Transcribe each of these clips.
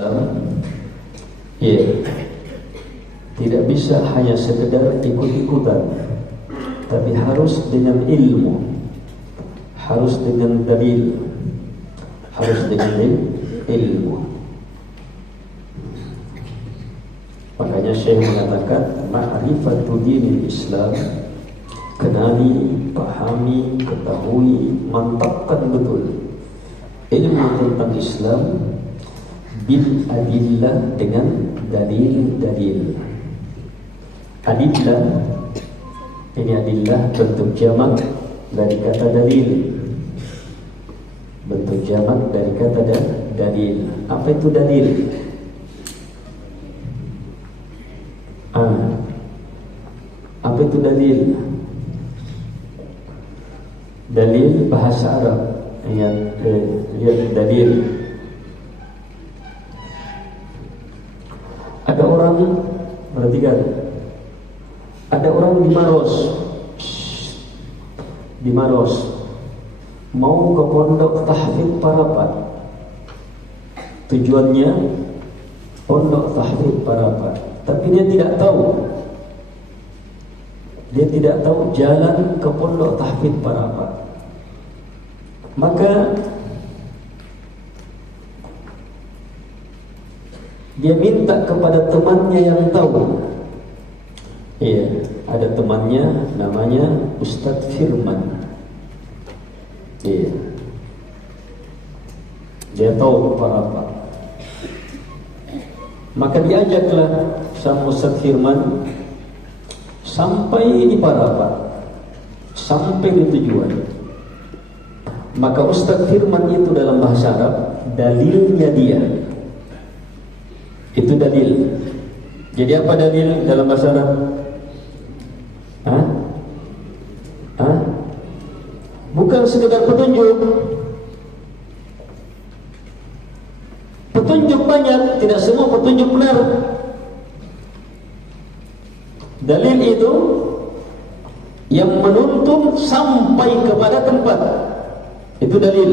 Ya, tidak bisa hanya sekedar ikut-ikutan, tapi harus dengan ilmu, harus dengan dalil, harus dengan ilmu. Makanya Syekh mengatakan ma'rifatu dinil Islam, kenali, pahami, ketahui, mantapkan betul ilmu tentang Islam bil adillah, dengan dalil-dalil. Adillah ini adillah bentuk jamak dari kata dalil, bentuk jamak dari kata dalil. Apa itu dalil? Apa itu dalil? Dalil bahasa Arab. Lihat dalil. Ada orang, perhatikan, ada orang di Maros mau ke pondok tahfidz Parapat. Tujuannya pondok tahfidz Parapat, tapi dia tidak tahu jalan ke pondok tahfidz Parapat. Maka dia minta kepada temannya yang tahu. Iya, ada temannya namanya Ustadz Firman. Iya, dia tahu Parapat. Maka diajaklah sama Ustadz Firman sampai di Parapat, sampai di tujuan. Maka Ustadz Firman itu dalam bahasa Arab, dalilnya dia itu dalil. Jadi apa dalil dalam bahasa Arab? Bukan sekedar petunjuk. Petunjuk banyak, tidak semua petunjuk benar. Dalil itu yang menuntun sampai kepada tempat, itu dalil.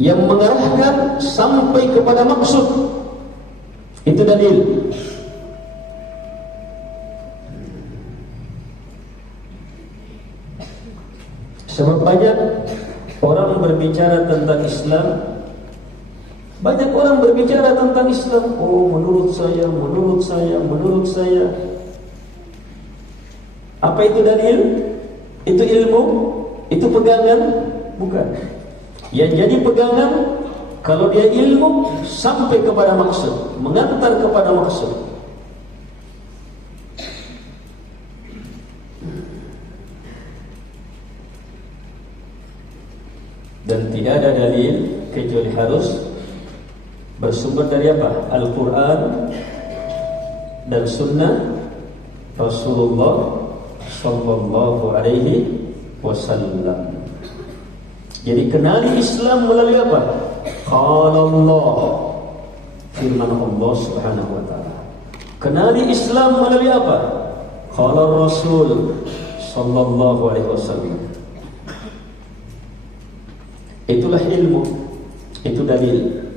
Yang mengarahkan sampai kepada maksud, itu dalil. Sebab banyak orang berbicara tentang Islam, banyak orang berbicara tentang Islam. Oh, menurut saya. Apa itu dalil? Itu ilmu? Itu pegangan? Bukan. Yang jadi pegangan, kalau dia ilmu sampai kepada maksud, mengantar kepada maksud. Dan tidak ada dalil kecuali harus bersumber dari apa? Al-Quran dan Sunnah Rasulullah Sallallahu Alaihi Wasallam. Jadi kenali Islam melalui apa? Qala Allah, firman Allah Subhanahu wa taala. Kenali Islam melalui apa? Qala Rasul Sallallahu Alaihi Wasallam. Itulah ilmu, itu dalil.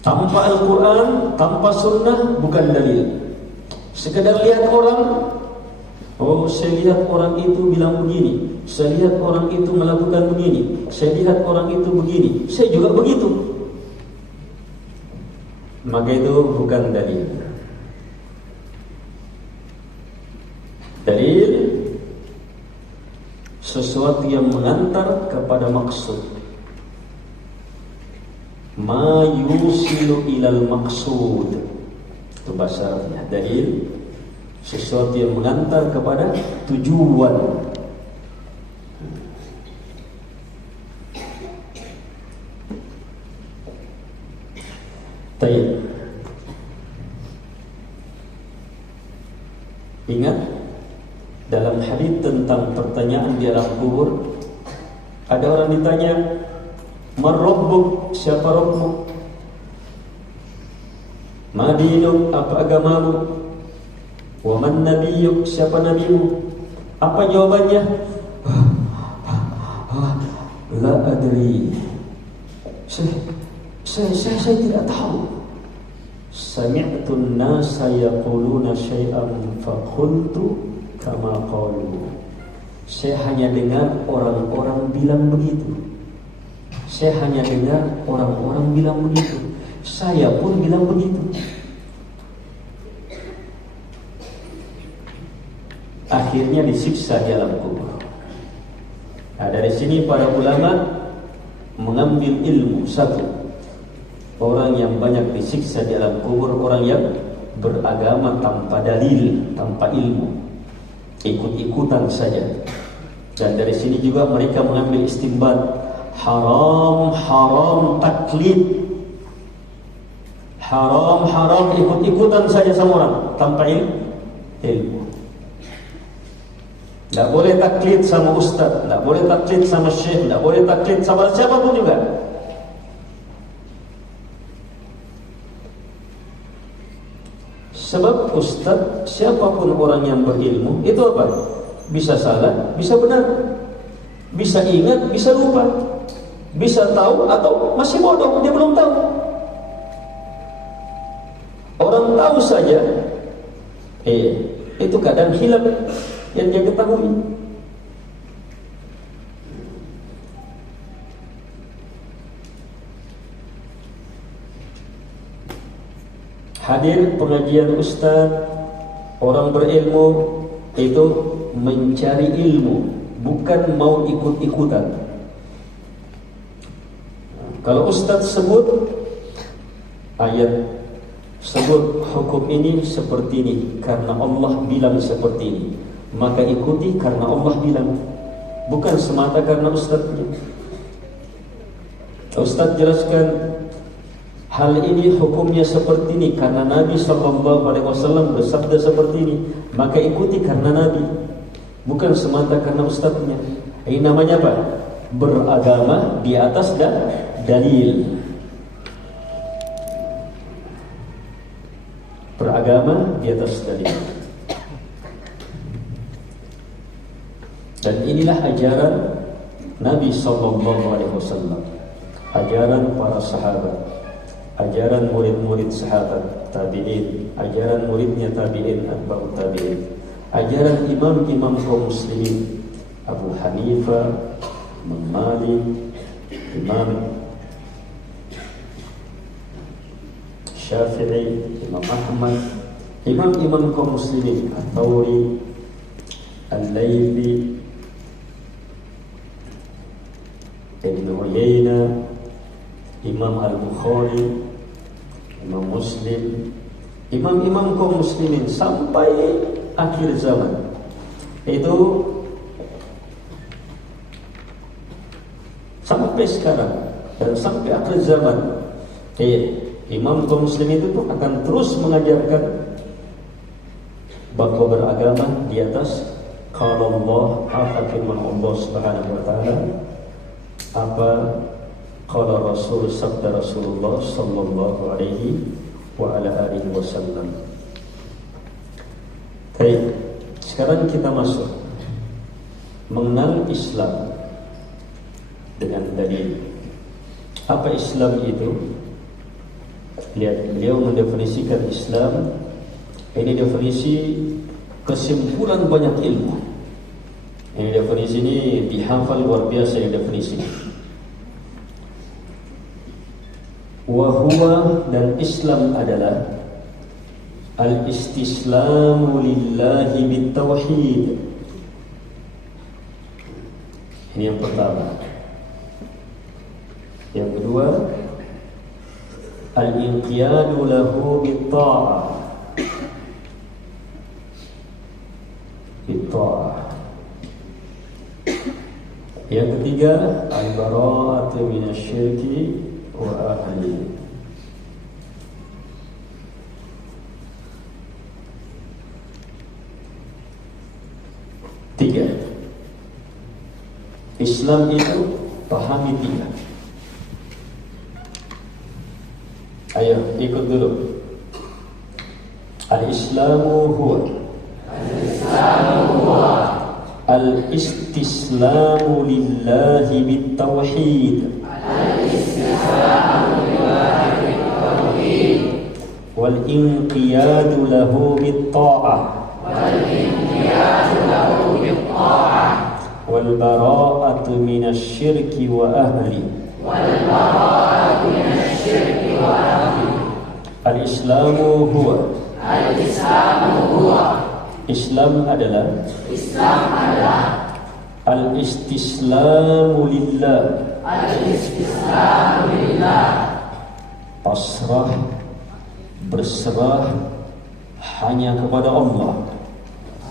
Tanpa Al-Quran, tanpa Sunnah, bukan dalil. Sekedar lihat orang, oh saya lihat orang itu bilang begini, saya lihat orang itu melakukan begini, saya lihat orang itu begini, saya juga begitu. Maka itu bukan dalil. Dalil sesuatu yang mengantar kepada maksud. Ma yusilu ilal maksud, itu bahasa Arabnya. Dalil sesuatu yang mengantar kepada tujuan. Baik. Ingat dalam hadis tentang pertanyaan di alam kubur, ada orang ditanya, "Man rabbuk?" Siapa Rabbuk? "Ma dinuk?" Apa agamamu? "Wa man nabiyyuk?" Siapa nabimu? Apa jawabannya? La adri. Saya tidak tahu. Sami'tun nasa yaquluna syai'an faqultu kama qalu. Saya hanya dengar orang-orang bilang begitu. Saya hanya dengar orang-orang bilang begitu. Saya pun bilang begitu. Akhirnya disiksa di alam kubur. Nah, dari sini para ulama mengambil ilmu. Satu, orang yang banyak disiksa di alam kubur, orang yang beragama tanpa dalil, tanpa ilmu, ikut-ikutan saja. Dan dari sini juga mereka mengambil istinbat, haram taklid, haram ikut-ikutan saja sama orang tanpa ilmu. Tidak boleh taklid sama ustaz, tidak boleh taklid sama syekh, tidak boleh taklid sama siapapun juga. Sebab ustaz, siapapun orang yang berilmu, itu apa? Bisa salah, bisa benar, bisa ingat, bisa lupa, bisa tahu atau masih bodoh, dia belum tahu. Orang tahu saja, itu kadang hilaf yang dia ketahui. Hadir pengajian ustaz, orang berilmu itu mencari ilmu, bukan mau ikut-ikutan. Kalau ustaz sebut ayat, sebut hukum ini seperti ini karena Allah bilang seperti ini, maka ikuti karena Allah bilang, bukan semata karena ustaznya. Ustaz jelaskan hal ini hukumnya seperti ini karena Nabi SAW bersabda seperti ini, maka ikuti karena Nabi, bukan semata karena ustaznya. Ini namanya apa? Beragama di atas dalil. Beragama di atas dalil. Dan inilah ajaran Nabi SAW, ajaran para sahabat, ajaran murid-murid sahabat tabi'in, ajaran muridnya tabi'in, atba'ut tabi'in, ajaran imam-imam kaum muslimin, Abu Hanifah, Imam Malik, Imam Syafi'i, Imam Ahmad, imam-imam kaum muslimin, At-Tawri, Al-Laythi, Ibn Uyainah, Imam Al-Bukhari, Imam Muslim, imam-imam kaum muslimin sampai akhir zaman. Itu sampai sekarang dan sampai akhir zaman, imam kaum muslimin itu akan terus mengajarkan bahwa beragama di atas qala Allah, apa firman Allah Subhanahu wa taala, apa qala Rasul, sabda Rasulullah sallallahu alaihi wa ala alihi wasallam. Baik, sekarang kita masuk mengenal Islam dengan dalil. Apa Islam itu? Lihat, beliau mendefinisikan Islam. Ini definisi kesimpulan banyak ilmu. Ini definisi ini dihafal luar biasa yang definisi. Wahuwa, dan Islam adalah al-istislamu lillahi bitauhid. Ini yang pertama. Yang kedua, al-inqiyadu lahu bitta'ah. Yang ketiga, al-bara'atu minasyirki wa ahli. Tiga, Islam itu pahami tiga. Ayo ikut dulu. Al-Islamu huwa al-istislamu lillahi bit-tauhid, wal-inqiyadu lahu bit-ta'ah, wal-bara'atu minasyirki wa ahli. Al-Islamu huwa, Islam adalah al-istislamu lillah, pasrah, berserah hanya kepada Allah.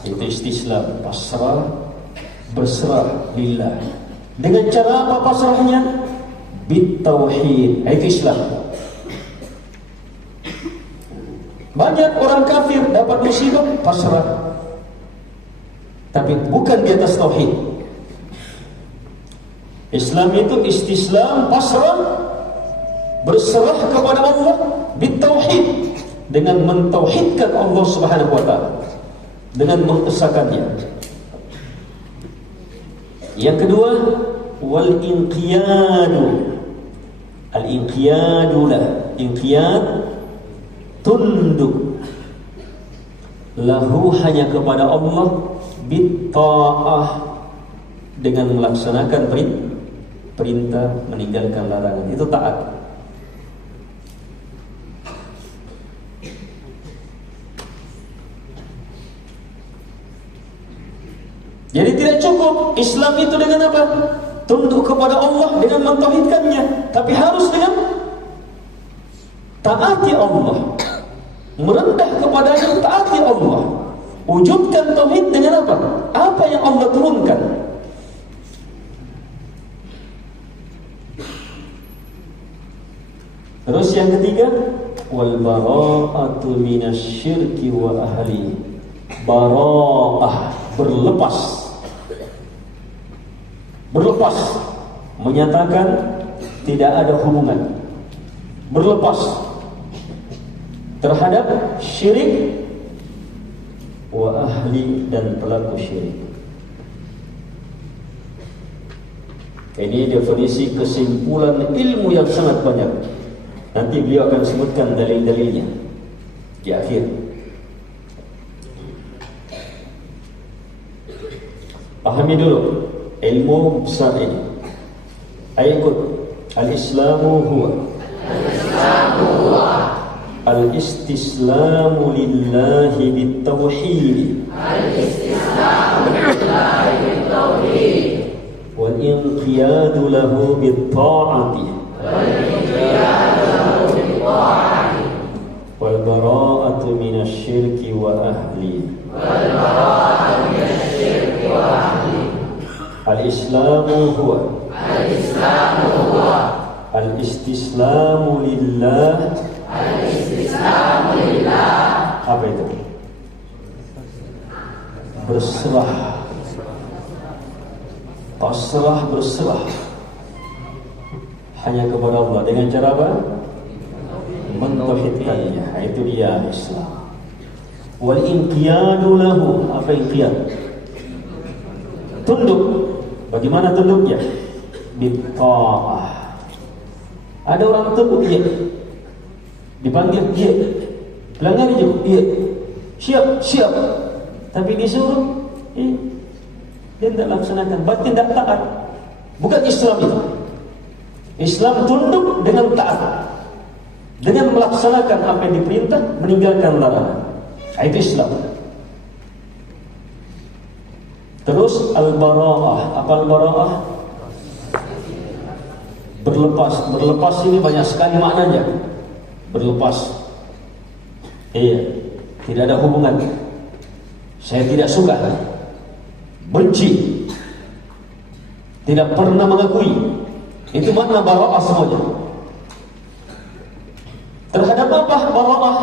Itu istislam, pasrah, berserah lillah. Dengan cara apa pasrahnya? Bit-tauhid. Itu Islam. Banyak orang kafir dapat musibah, pasrah, tapi bukan di atas tauhid. Islam itu istislam, pasrah, berserah kepada Allah bit-tauhid, dengan mentauhidkan Allah Subhanahu wa taala, dengan mengesakannya. Yang kedua, wal-inqiyadu. Al-inqiyadu lah, inqiyad, tunduk, lahu hanya kepada Allah, bit-ta'ah, dengan melaksanakan perintah, meninggalkan larangan. Itu taat. Jadi tidak cukup Islam itu dengan apa? Tunduk kepada Allah dengan mentauhidkannya, tapi harus dengan taati Allah, merendah kepadanya, taati Allah, wujudkan tauhid dengan apa? Apa yang Allah turunkan. Terus yang ketiga, wal bara'atu minasyirki wa ahli. Bara'ah, berlepas, menyatakan tidak ada hubungan, berlepas terhadap syirik wa ahli, dan pelaku syirik. Ini definisi kesimpulan ilmu yang sangat banyak. Nanti beliau akan sebutkan dalil-dalilnya di akhir. Pahami dulu ilmu besar ini. Ayo ikut. Al-Islamu huwa, al-istislamu lillahi bit-tauhid, wal-inqiyadu lahu bit-ta'ati, wal-bara'atu minasyirki wa ahli. Al-Islamu huwa, al-istislamu lillah. Apa itu? Berserah, pasrah, berserah hanya kepada Allah. Dengan cara apa? Mentauhidkannya. Itu dia Islam. Wal inqiyadu lahu. Apa inqiyad? Tunduk. Bagaimana tunduknya? Bitta'ah. Ada orang tunduk, dia dipanggil, dia pelanggar juga, dia siap, tapi disuruh, dia tidak laksanakan, berarti tidak taat. Bukan Islam itu. Islam tunduk dengan taat, dengan melaksanakan apa yang diperintah, meninggalkan larangan. Itu Islam. Terus al-bara'ah. Apa al-bara'ah? Berlepas. Berlepas ini banyak sekali maknanya. Berlepas, tidak ada hubungan. Saya tidak suka, benci, tidak pernah mengakui. Itu makna bara'ah semuanya. Terhadap apa bara'ah?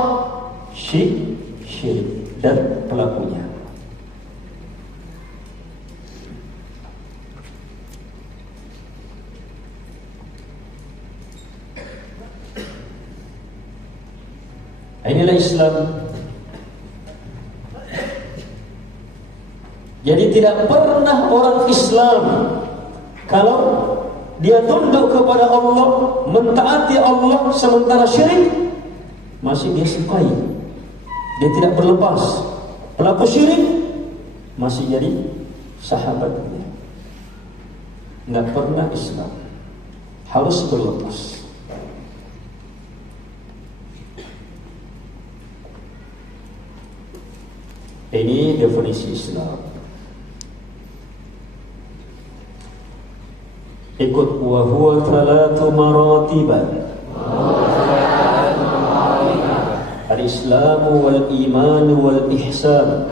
Syirik dan pelakunya. Inilah Islam. Jadi tidak pernah orang Islam kalau dia tunduk kepada Allah, mentaati Allah sementara syirik, masih dia sukai. Dia tidak berlepas. Pelaku syirik masih jadi sahabatnya. Nggak pernah Islam. Harus berlepas. Ini definisi Islam. Ikut wa huwa thalathu maratiban. Al-Islam wal iman wal ihsan.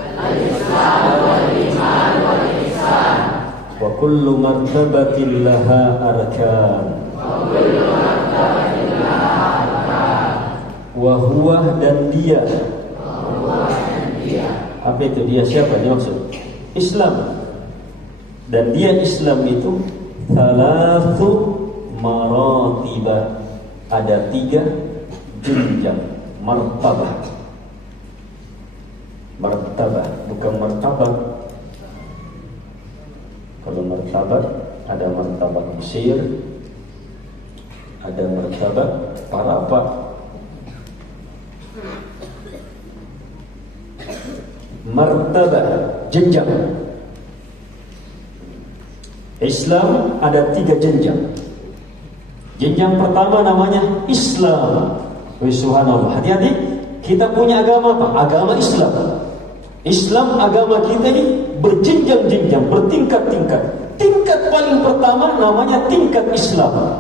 Wa kullu martabatin laha arkan. Wa huwa dan dia. Apa itu dia? Siapa dia maksud? Islam. Dan dia Islam itu thalathu maratiba, ada 3 jenjang martabah. Martabah bukan martabah. Kalau martabah ada martabah Mesir, ada martabah Parapa. Martabah jenjang. Islam ada 3 jenjang. Jenjang pertama namanya Islam. Subhanallah, hati-hati. Kita punya agama apa? Agama Islam. Islam agama kita ini berjenjang-jenjang, bertingkat-tingkat. Tingkat paling pertama namanya tingkat Islam.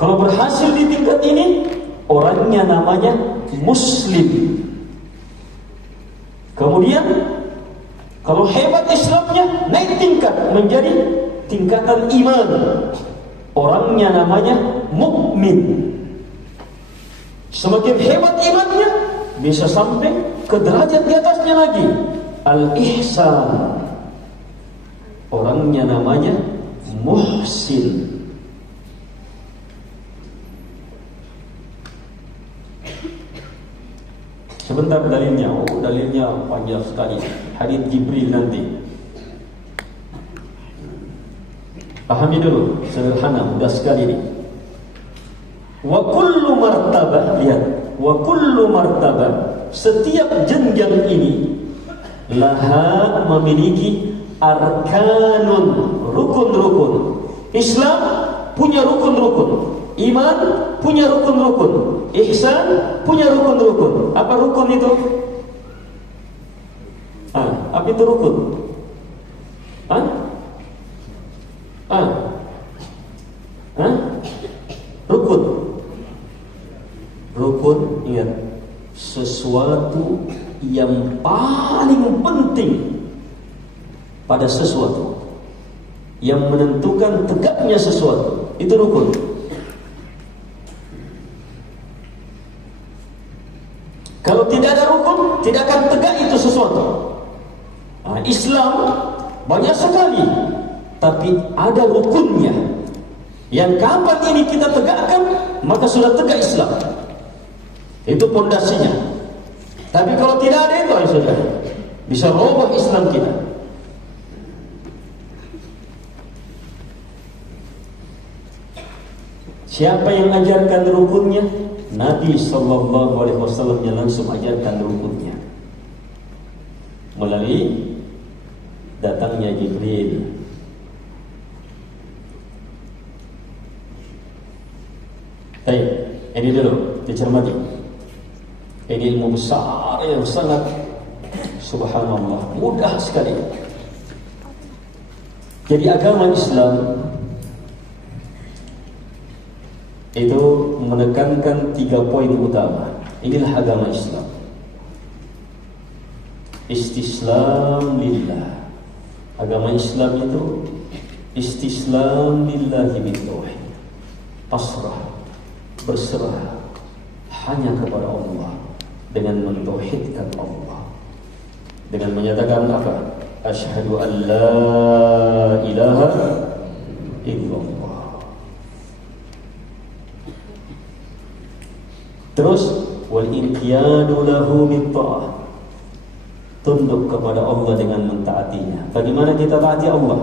Kalau berhasil di tingkat ini, orangnya namanya Muslim. Kemudian kalau hebat Islamnya, naik tingkat menjadi tingkatan iman. Orangnya namanya mukmin. Semakin hebat imannya, bisa sampai ke derajat di atasnya lagi, al-ihsan. Orangnya namanya muhsin. Sebentar dalilnya. Dalilnya panjang sekali. Hadits Jibril nanti. Pahami dulu, sederhana, mudah sekali ini. Wa kullu martabah, lihat. Wa kullu martabah, setiap jenjang ini laha memiliki arkanun, rukun-rukun. Islam punya rukun-rukun. Iman punya rukun-rukun. Ihsan punya rukun-rukun. Apa rukun itu? Apa itu rukun? Rukun. Rukun, ingat, sesuatu yang paling penting pada sesuatu, yang menentukan tegaknya sesuatu, itu rukun. Kalau tidak ada rukun, tidak akan tegak itu sesuatu. Islam banyak sekali, tapi ada rukunnya. Yang kapan ini kita tegakkan, maka sudah tegak Islam. Itu pondasinya. Tapi kalau tidak ada itu, sudah bisa roboh Islam kita. Siapa yang ajarkan rukunnya? Nabi SAW yang langsung ajarkan rukunnya melalui datangnya Jibril. Baik, ini dulu dicermati. Ini ilmu besar yang sangat, subhanallah, mudah sekali. Jadi agama Islam itu menekankan 3 poin utama. Inilah agama Islam. Istislam lillah. Agama Islam itu istislam lillahi bitauhid. Pasrah, berserah hanya kepada Allah dengan mentauhidkan Allah. Dengan menyatakan apa? Asyhadu an la ilaha illallah. Terus wal inqiyadu lahu bitta'ah, tunduk kepada Allah dengan mentaatinya. Bagaimana kita taati Allah?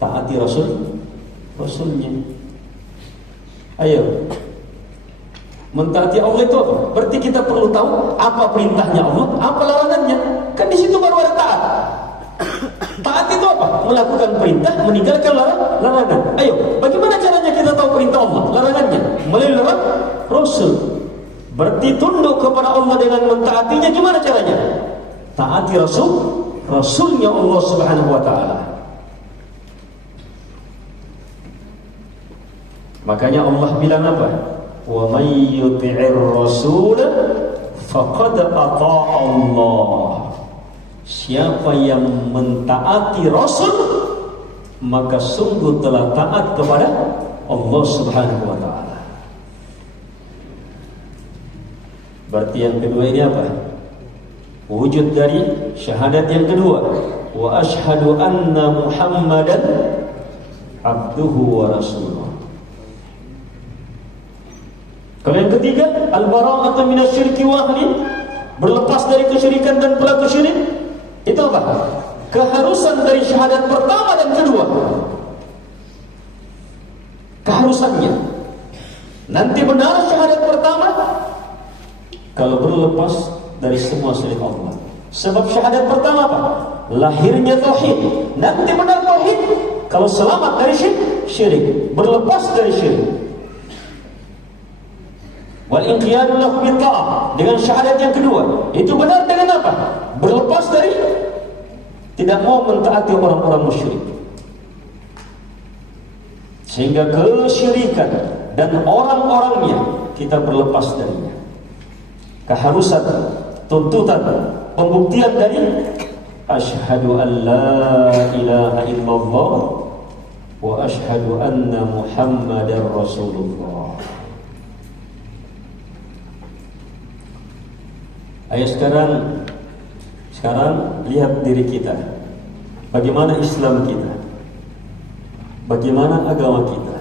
Taati Rasulnya. Ayo, mentaati Allah itu apa? Berarti kita perlu tahu apa perintahnya Allah, apa larangannya. Kan di situ baru ada taat. Taat itu apa? Melakukan perintah, meninggalkan larangan. Ayo, bagaimana caranya kita tahu perintah Allah, larangannya? Melalui Rasul. Berarti tunduk kepada Allah dengan mentaatinya. Gimana caranya? Taati Rasulnya Allah Subhanahu wa ta'ala. Makanya Allah bilang apa? Wa may yuti'ir rasul faqad ata'a Allah. Siapa yang mentaati Rasul, maka sungguh telah taat kepada Allah Subhanahu wa ta'ala. Berarti yang kedua ini apa? Wujud dari syahadat yang kedua. Wa ashhadu anna Muhammadan abduhu wa rasuluh. Kalau yang ketiga, al-bara'atu minasyirki wa ahli, berlepas dari kesyirikan dan pelaku syirik. Itu apa? Keharusan dari syahadat pertama dan kedua. Keharusannya. Nanti benar syahadat pertama kalau berlepas dari semua selain Allah. Sebab syahadat pertama apa? Lahirnya tauhid. Nanti benar tauhid kalau selamat dari syirik, berlepas dari syirik. Wal inqiyadu lahu bi ta'ah, dengan syahadat yang kedua. Itu benar dengan apa? Berlepas dari tidak mau mentaati orang-orang musyrik. Sehingga kesyirikan dan orang-orangnya kita berlepas darinya. Keharusan, tuntutan, pembuktian dari asyhadu an la ilaha illallah wa asyhadu anna Muhammadar Rasulullah. Ayo sekarang lihat diri kita. Bagaimana Islam kita? Bagaimana agama kita?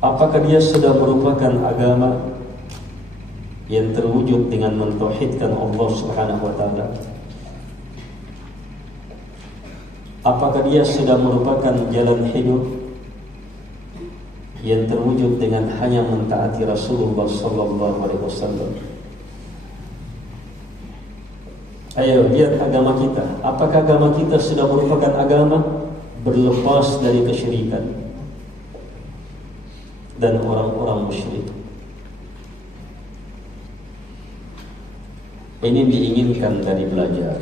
Apakah dia sudah merupakan agama yang terwujud dengan mentauhidkan Allah Subhanahu wa ta'ala? Apakah dia sudah merupakan jalan hidup yang terwujud dengan hanya mentaati Rasulullah sallallahu alaihi wasallam? Ayo lihat agama kita. Apakah agama kita sudah merupakan agama berlepas dari kesyirikan dan orang-orang musyrik? Ini diinginkan dari belajar.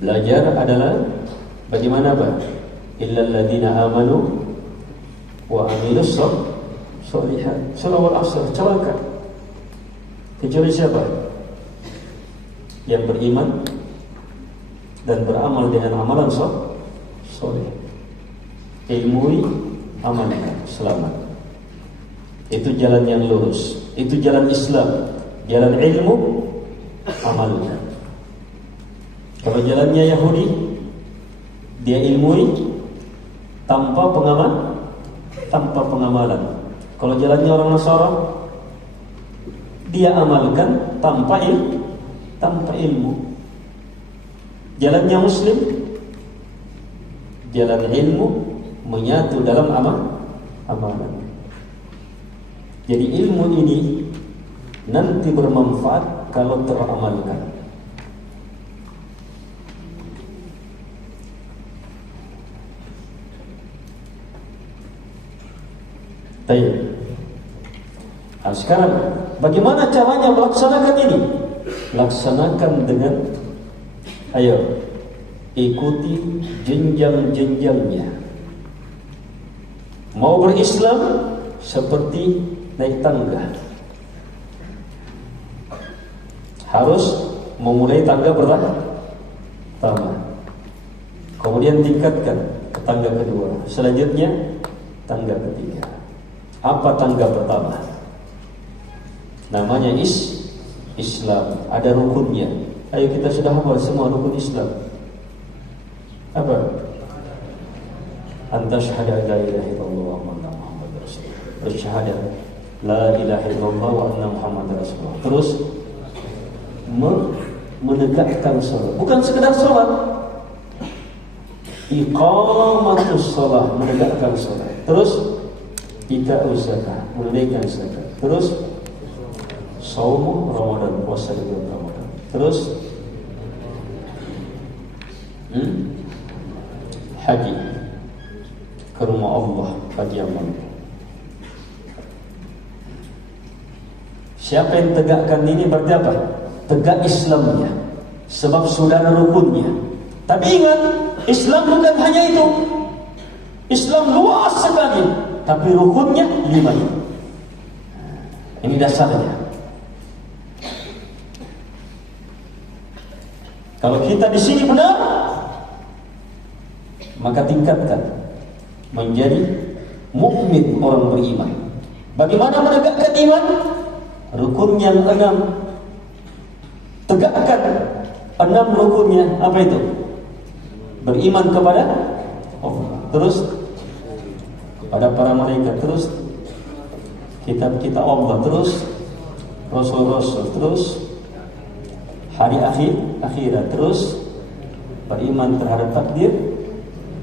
Belajar adalah bagaimana Pak? Illal ladzina amanu wa amilus sholihat. Surah Al-Asr, celaka. Kecuali siapa? Yang beriman dan beramal dengan amalan soleh. Ilmui, amalkan, selamat. Itu jalan yang lurus. Itu jalan Islam. Jalan ilmu, amalkan. Kalau jalannya Yahudi, dia ilmui tanpa pengamalan. Kalau jalannya orang Nasara, dia amalkan tanpa ilmu. Jalannya Muslim, jalan ilmu menyatu dalam amalan. Jadi ilmu ini nanti bermanfaat kalau teramalkan. Baik. Nah, sekarang bagaimana caranya melaksanakan ini? Laksanakan dengan ayo ikuti jenjang-jenjangnya. Mau berislam seperti naik tangga. Harus memulai tangga pertama, kemudian tingkatkan ke tangga kedua, selanjutnya tangga ketiga. Apa tangga pertama? Namanya Islam, ada rukunnya. Ayo kita sudah hafal semua rukun Islam. Apa? Anta syahada la ilaha illallah wa anna Muhammadar Rasulullah. Bersyahadat la ilaha illallah wa anna Muhammadar Rasulullah. Terus menegakkan salat, bukan sekedar salat. Iqamatus shalah, menegakkan salat. Terus ita'uz zakat, menunaikan zakat. Terus shaum Ramadan, puasa di bulan Ramadan. Terus haji ke rumah Allah bagi yang mampu. Siapa yang tegakkan ini berarti apa? Tegak Islamnya, sebab saudara rukunnya. Tapi ingat, Islam bukan hanya itu. Islam luas sekali, tapi rukunnya 5. Ini dasarnya. Kalau kita di sini benar, maka tingkatkan menjadi mukmin, orang beriman. Bagaimana menegakkan iman? Rukun yang 6. Tegakkan 6 rukunnya. Apa itu? Beriman kepada Allah, terus kepada para malaikat, terus kitab-kitab Allah, terus rasul-rasul, terus hari akhirat, terus beriman terhadap takdir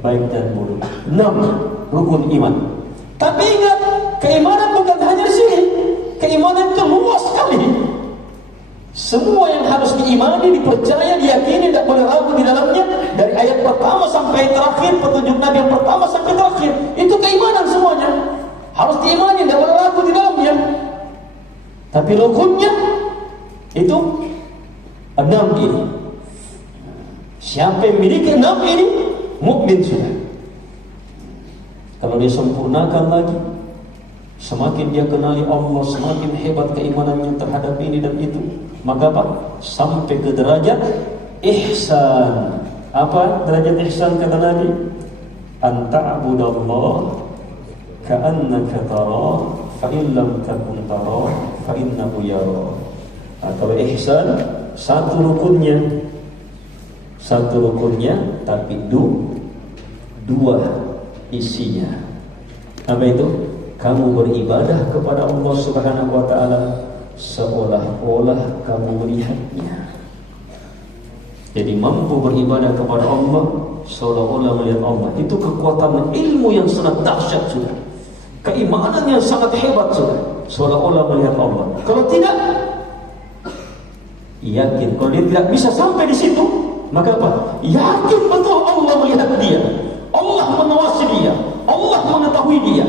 baik dan buruk. 6 rukun iman. Tapi ingat, keimanan bukan hanya di sini. Keimanan itu luas sekali. Semua yang harus diimani, dipercaya, diyakini, tidak boleh ragu di dalamnya. Dari ayat pertama sampai terakhir, petunjuk Nabi yang pertama sampai terakhir, itu keimanan semuanya. Harus diimani, tidak boleh ragu di dalamnya. Tapi rukunnya itu 6 ini. Siapa yang memiliki 6 ini, mukmin sudah. Kalau dia sempurnakan lagi, semakin dia kenali Allah, semakin hebat keimanannya terhadap ini dan itu. Maka apa? Sampai ke derajat ihsan. Apa derajat ihsan kata Nabi? Anta'budallah ka'annaka tarah, fa in lam takun tarah, fa innahu yarah. Kalau ihsan, satu rukunnya, tapi dua isinya. Apa itu? Kamu beribadah kepada Allah Subhanahu wa ta'ala seolah-olah kamu melihatnya. Jadi mampu beribadah kepada Allah seolah-olah melihat Allah. Itu kekuatan ilmu yang sangat dahsyat sudah. Keimanan yang sangat hebat sudah. Seolah-olah melihat Allah. Kalau tidak, yakin. Kalau dia tidak bisa sampai di situ, maka apa? Yakin betul Allah melihat dia. Allah mengawasi dia. Allah mengetahui dia.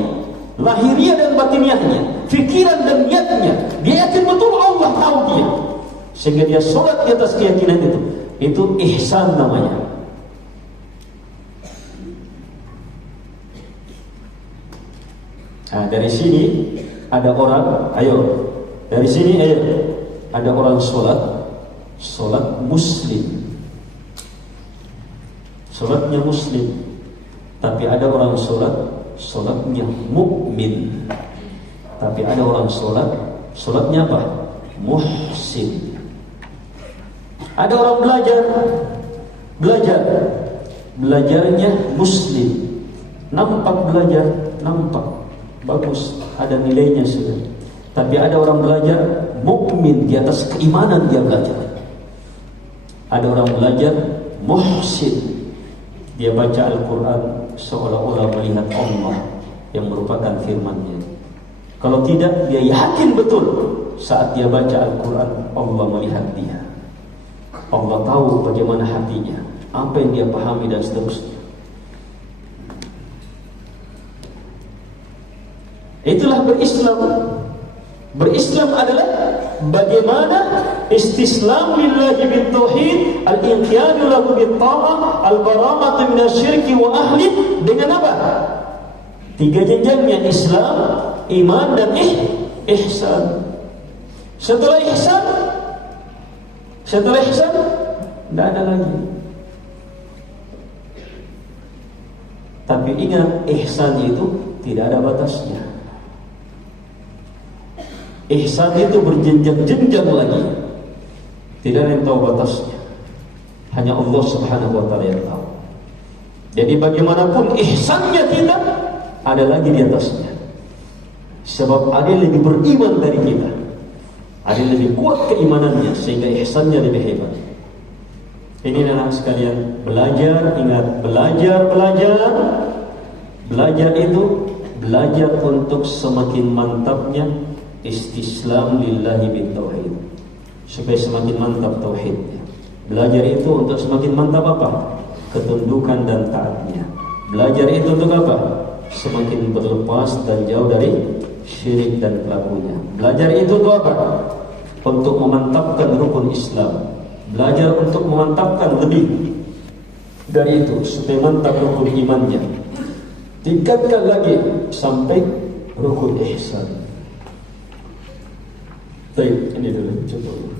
Lahiriah dan batiniahnya, fikiran dan niatnya. Dia yakin betul Allah tahu dia. Sehingga dia sholat di atas keyakinan itu. Itu ihsan namanya. Nah, dari sini ada orang, dari sini ada orang sholat muslim. Sholatnya muslim. Tapi ada orang sholatnya mukmin. Tapi ada orang sholatnya apa? Muhsin. Ada orang belajarnya muslim. Nampak bagus, ada nilainya sudah. Tapi ada orang belajar mukmin, di atas keimanan dia belajar. Ada orang belajar muhsin, dia baca Al-Quran seolah-olah melihat Allah yang merupakan firman-Nya. Kalau tidak, dia yakin betul saat dia baca Al-Quran Allah melihat dia. Allah tahu bagaimana hatinya, apa yang dia pahami dan seterusnya. Itulah berislam. Berislam adalah bagaimana istislam lillahi bil tauhid, al-inqiyadu lahu bil ta'ah, al-baramatu minasyirki wa ahli, dengan apa? 3 jenjangnya: Islam, iman, dan ihsan. Setelah ihsan tidak ada lagi. Tapi ingat, ihsan itu tidak ada batasnya. Ihsan itu berjenjang-jenjang lagi. Tidak ada yang tahu batasnya. Hanya Allah Subhanahu wa ta'ala yang tahu. Jadi bagaimanapun ihsannya kita, ada lagi di atasnya. Sebab ada yang lebih beriman dari kita, ada yang lebih kuat keimanannya, sehingga ihsannya lebih hebat. Ini anak sekalian, belajar, ingat, belajar itu belajar untuk semakin mantapnya istislam lillahi bitauhid, supaya semakin mantap tauhidnya. Belajar itu untuk semakin mantap apa? Ketundukan dan taatnya. Belajar itu untuk apa? Semakin berlepas dan jauh dari syirik dan pelakunya. Belajar itu untuk apa? Untuk memantapkan rukun Islam. Belajar untuk memantapkan lebih dari itu supaya mantap rukun imannya. Tingkatkan lagi sampai rukun ihsan. Baik, ini dulu contohnya.